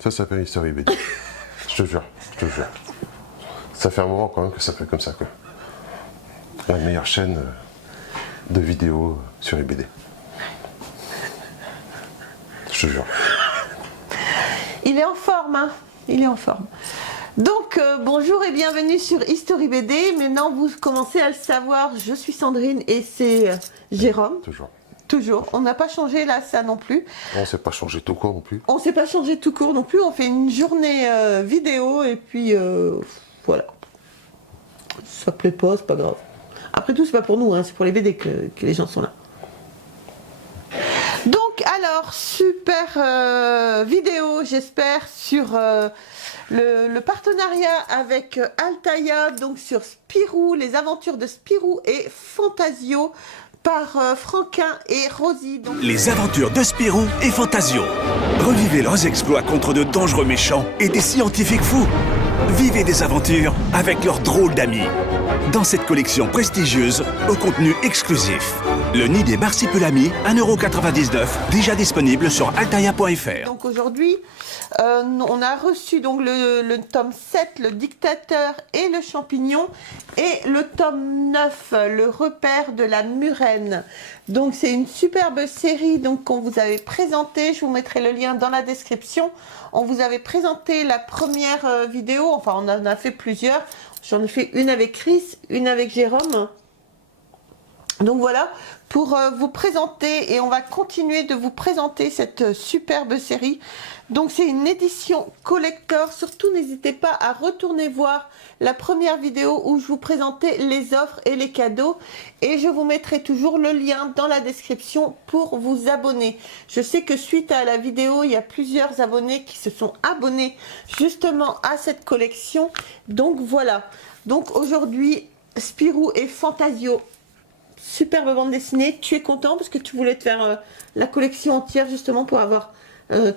Ça s'appelle History BD. Je te jure, je te jure. Ça fait un moment quand même que ça s'appelle comme ça, quoi. La meilleure chaîne de vidéos sur les BD. Je te jure. Il est en forme, hein. Il est en forme. Donc, bonjour et bienvenue sur History BD. Maintenant, vous commencez à le savoir, je suis Sandrine et c'est Jérôme. Toujours. Toujours. On n'a pas changé là, ça non plus. On ne s'est pas changé tout court non plus. On ne s'est pas changé tout court non plus. On fait une journée vidéo et puis voilà. Ça plaît pas, c'est pas grave. Après tout, c'est pas pour nous, hein, c'est pour les BD que les gens sont là. Donc, alors, super vidéo, j'espère, sur le partenariat avec Altaïa, donc sur Spirou, les aventures de Spirou et Fantasio, par Franquin et Rosie. Donc... Les aventures de Spirou et Fantasio. Revivez leurs exploits contre de dangereux méchants et des scientifiques fous. Vivez des aventures avec leurs drôles d'amis. Dans cette collection prestigieuse, au contenu exclusif. Le Nid des Marsipelami, 1,99 €, déjà disponible sur altaïa.fr. Donc aujourd'hui, on a reçu donc le tome 7, le dictateur et le champignon, et le tome 9, le repère de la murène. Donc c'est une superbe série donc qu'on vous avait présentée, je vous mettrai le lien dans la description. On vous avait présenté la première vidéo, enfin on en a fait plusieurs. J'en ai fait une avec Chris, une avec Jérôme. Donc voilà, pour vous présenter, et on va continuer de vous présenter cette superbe série. Donc c'est une édition collector, surtout n'hésitez pas à retourner voir la première vidéo où je vous présentais les offres et les cadeaux. Et je vous mettrai toujours le lien dans la description pour vous abonner. Je sais que suite à la vidéo, il y a plusieurs abonnés qui se sont abonnés justement à cette collection. Donc voilà, donc aujourd'hui, Spirou et Fantasio. Superbe bande dessinée, tu es content parce que tu voulais te faire la collection entière justement pour avoir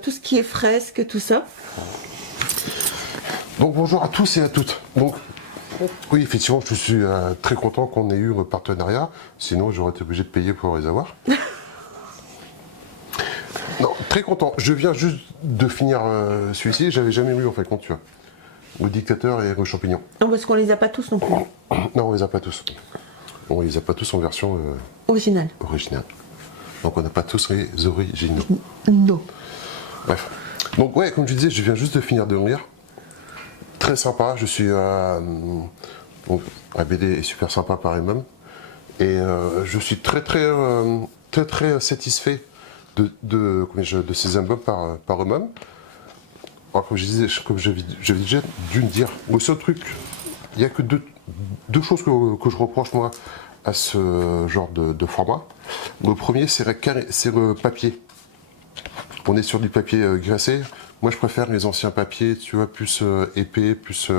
tout ce qui est fresque, tout ça. Donc bonjour à tous et à toutes. Donc oui, effectivement, je suis très content qu'on ait eu un partenariat, sinon j'aurais été obligé de payer pour les avoir. Non, très content. Je viens juste de finir celui-ci, j'avais jamais lu en fait, quand tu vois. Le dictateur et le champignon. Non, parce qu'on les a pas tous non plus. Non, on les a pas tous. On les a pas tous en version Original. originale. Donc on n'a pas tous les originaux. Non. Bref. Donc ouais, comme je disais, je viens juste de finir de lire. Très sympa, je suis... donc, la BD est super sympa par elle-même. Et je suis très satisfait de ces albums par eux-mêmes. Alors, comme je disais, comme je vais déjà dû dire, le seul truc, il n'y a que deux choses que je reproche moi à ce genre de format. Le premier, c'est le papier. On est sur du papier glacé. Moi, je préfère les anciens papiers, tu vois, plus épais, plus...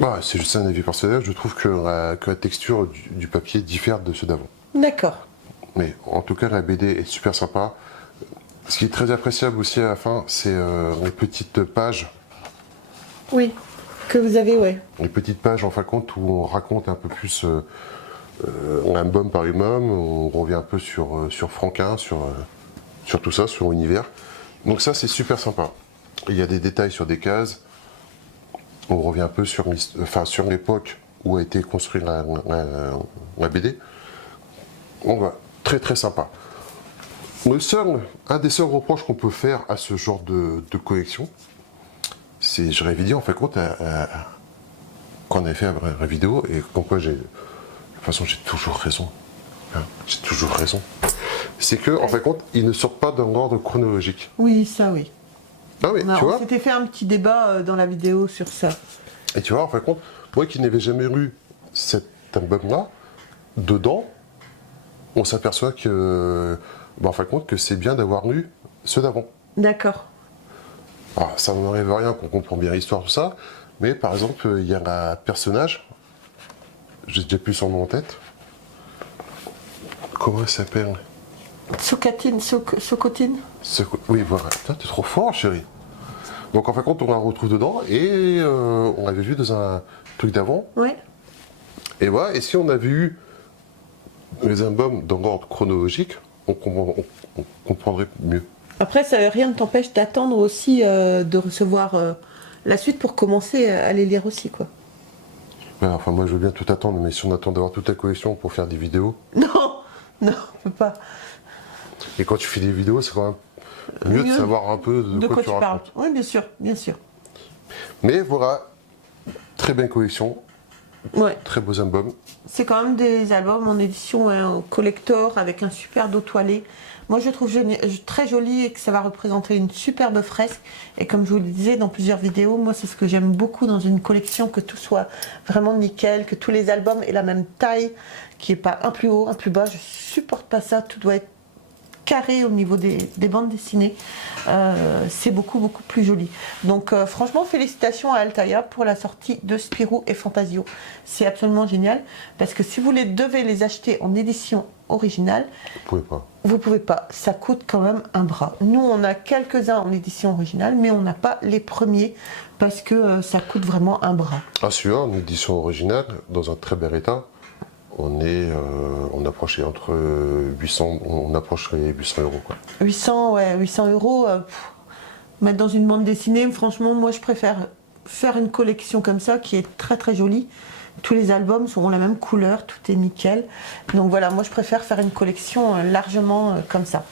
Bah, c'est juste un avis personnel. Je trouve que la texture du papier diffère de ceux d'avant. D'accord. Mais en tout cas, la BD est super sympa. Ce qui est très appréciable aussi à la fin, c'est les petites pages. Oui, que vous avez, ouais. Les petites pages, en fin de compte, où on raconte un peu plus l'album par lui-même, on revient un peu sur Franquin, sur tout ça, sur l'univers. Donc ça, c'est super sympa. Il y a des détails sur des cases, on revient un peu sur l'époque où a été construite la BD. On va très sympa. Un des seuls reproches qu'on peut faire à ce genre de collection, c'est, je l'avais dit en fait compte, quand on avait fait la vidéo, et comme quoi de toute façon j'ai toujours raison, hein, j'ai toujours raison, c'est que en fait compte, ils ne sortent pas dans l'ordre chronologique. Oui, ça oui. Ah oui, tu vois. On s'était fait un petit débat dans la vidéo sur ça. Et tu vois, en fait compte, moi qui n'avais jamais lu cet album-là, dedans, on s'aperçoit que, en fin de compte, que c'est bien d'avoir lu ceux d'avant. D'accord. Alors, ça n'enlève rien qu'on comprend bien l'histoire, tout ça, mais par exemple, il y a un personnage, j'ai déjà plus son nom en tête. Comment elle s'appelle? Socotine. Oui, voilà. Putain, t'es trop fort, chérie. Donc, en fin de compte, on la retrouve dedans, et on l'avait vu dans un truc d'avant. Oui. Et voilà, et si on avait eu les albums dans l'ordre chronologique, on comprendrait mieux. Après, rien ne t'empêche d'attendre aussi de recevoir la suite pour commencer à les lire aussi, quoi. Ouais, enfin, moi, je veux bien tout attendre, mais si on attend d'avoir toute la collection pour faire des vidéos. Non, non, on peut pas. Et quand tu fais des vidéos, c'est quand même mieux de savoir un peu de quoi tu parles. racontes. Oui, bien sûr, bien sûr. Mais voilà, très belle collection, Ouais. très beaux albums. C'est quand même des albums en édition collector avec un super dos toilé. Moi, je trouve très joli et que ça va représenter une superbe fresque. Et comme je vous le disais dans plusieurs vidéos, moi, c'est ce que j'aime beaucoup dans une collection, que tout soit vraiment nickel, que tous les albums aient la même taille, qu'il n'y ait pas un plus haut, un plus bas. Je supporte pas ça. Tout doit être carré au niveau des bandes dessinées. C'est beaucoup plus joli. Donc franchement, félicitations à Altaïa pour la sortie de Spirou et Fantasio. C'est absolument génial, parce que si vous devez les acheter en édition originale, vous pouvez pas. Ça coûte quand même un bras. Nous, on a quelques-uns en édition originale, mais on n'a pas les premiers, parce que ça coûte vraiment un bras. Ah, celui-là, en édition originale, dans un très bel état, on approche entre 800, on approche les 800 euros, quoi. 800 euros, mettre dans une bande dessinée, franchement, moi je préfère faire une collection comme ça qui est très jolie. Tous les albums seront la même couleur, tout est nickel. Donc voilà, moi je préfère faire une collection largement comme ça.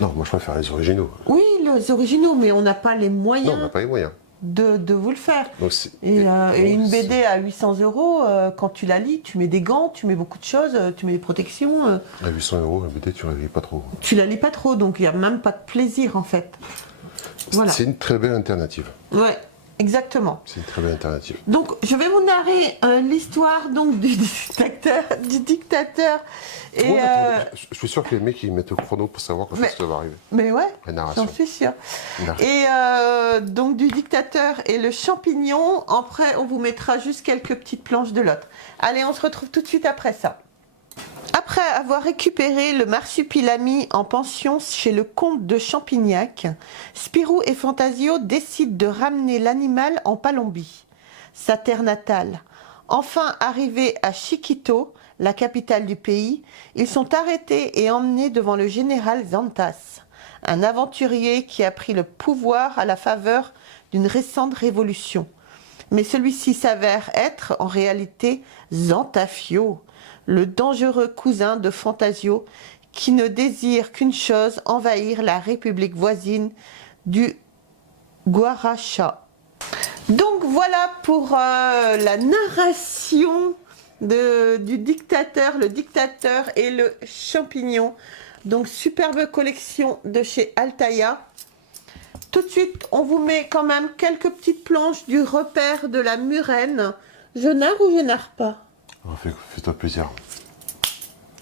Non, moi je préfère les originaux. Oui, les originaux, mais on n'a pas les moyens. Non, on n'a pas les moyens. De vous le faire. Donc, et une BD à 800 euros, quand tu la lis, tu mets des gants, tu mets beaucoup de choses, tu mets des protections. À 800 euros, la BD, tu la lis pas trop. Tu la lis pas trop, donc il n'y a même pas de plaisir en fait. Voilà. C'est une très belle alternative. Ouais, exactement. C'est une très belle alternative. Donc je vais vous narrer l'histoire donc du dictateur. Et ouais, je suis sûr que les mecs ils mettent au chrono pour savoir quand ça va arriver. Mais ouais, j'en suis sûre. Et donc du dictateur et le champignon. Après, on vous mettra juste quelques petites planches de l'autre. Allez, on se retrouve tout de suite après ça. Après avoir récupéré le marsupilami en pension chez le comte de Champignac, Spirou et Fantasio décident de ramener l'animal en Palombie, sa terre natale. Enfin arrivés à Chiquito, la capitale du pays, ils sont arrêtés et emmenés devant le général Zantas, un aventurier qui a pris le pouvoir à la faveur d'une récente révolution. Mais celui-ci s'avère être en réalité Zantafio, le dangereux cousin de Fantasio, qui ne désire qu'une chose, envahir la république voisine du Guaracha. Donc voilà pour la narration du dictateur, le dictateur et le champignon. Donc superbe collection de chez Altaïa. Tout de suite, on vous met quand même quelques petites planches du repère de la Murène. Je narre ou je narre pas? Fais-toi plaisir.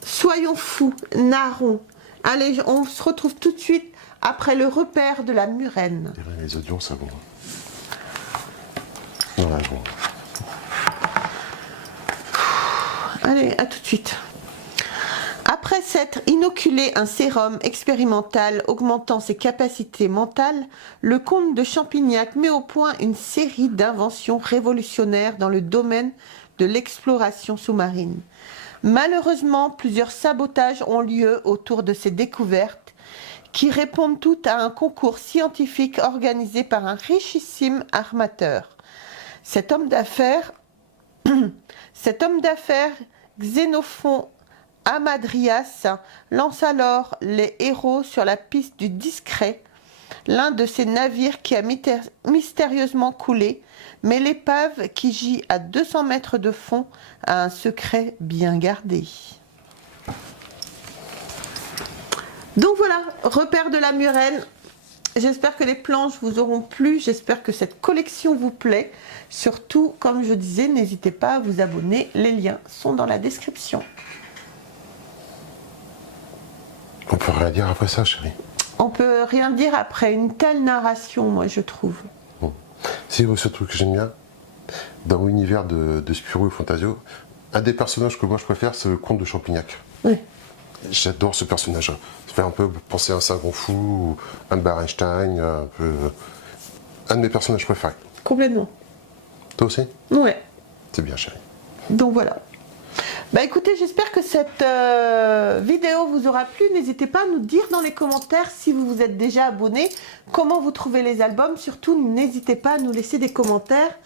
Soyons fous, narrons. Allez, on se retrouve tout de suite après le repère de la Murène. Les audios, ça va. Voilà, bon. Allez, à tout de suite. Après s'être inoculé un sérum expérimental augmentant ses capacités mentales, le comte de Champignac met au point une série d'inventions révolutionnaires dans le domaine de l'exploration sous-marine. Malheureusement, plusieurs sabotages ont lieu autour de ces découvertes qui répondent toutes à un concours scientifique organisé par un richissime armateur. Cet homme d'affaires, Xénophon Amadrias, lance alors les héros sur la piste du Discret, l'un de ces navires qui a mystérieusement coulé, mais l'épave qui gît à 200 mètres de fond a un secret bien gardé. Donc voilà, repère de la Murène. J'espère que les planches vous auront plu, j'espère que cette collection vous plaît. Surtout, comme je disais, n'hésitez pas à vous abonner, les liens sont dans la description. On peut rien dire après ça, chérie. On peut rien dire après une telle narration, moi je trouve. Bon. C'est ce truc que j'aime bien, dans l'univers de Spirou et Fantasio, un des personnages que moi je préfère, c'est le comte de Champignac. Oui. J'adore ce personnage. Ça fait un peu penser à un savant fou, Albert Einstein, un de mes personnages préférés. Complètement. Toi aussi? Ouais. C'est bien, chérie. Donc voilà. Bah écoutez, j'espère que cette vidéo vous aura plu. N'hésitez pas à nous dire dans les commentaires si vous vous êtes déjà abonné, comment vous trouvez les albums. Surtout, n'hésitez pas à nous laisser des commentaires.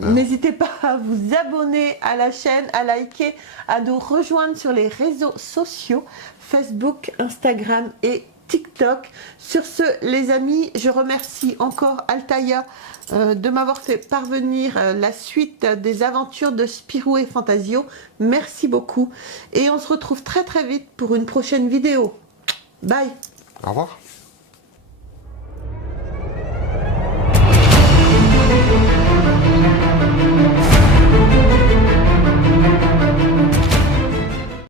N'hésitez pas à vous abonner à la chaîne, à liker, à nous rejoindre sur les réseaux sociaux, Facebook, Instagram et TikTok. Sur ce, les amis, je remercie encore Altaïa de m'avoir fait parvenir la suite des aventures de Spirou et Fantasio. Merci beaucoup. Et on se retrouve très très vite pour une prochaine vidéo. Bye. Au revoir.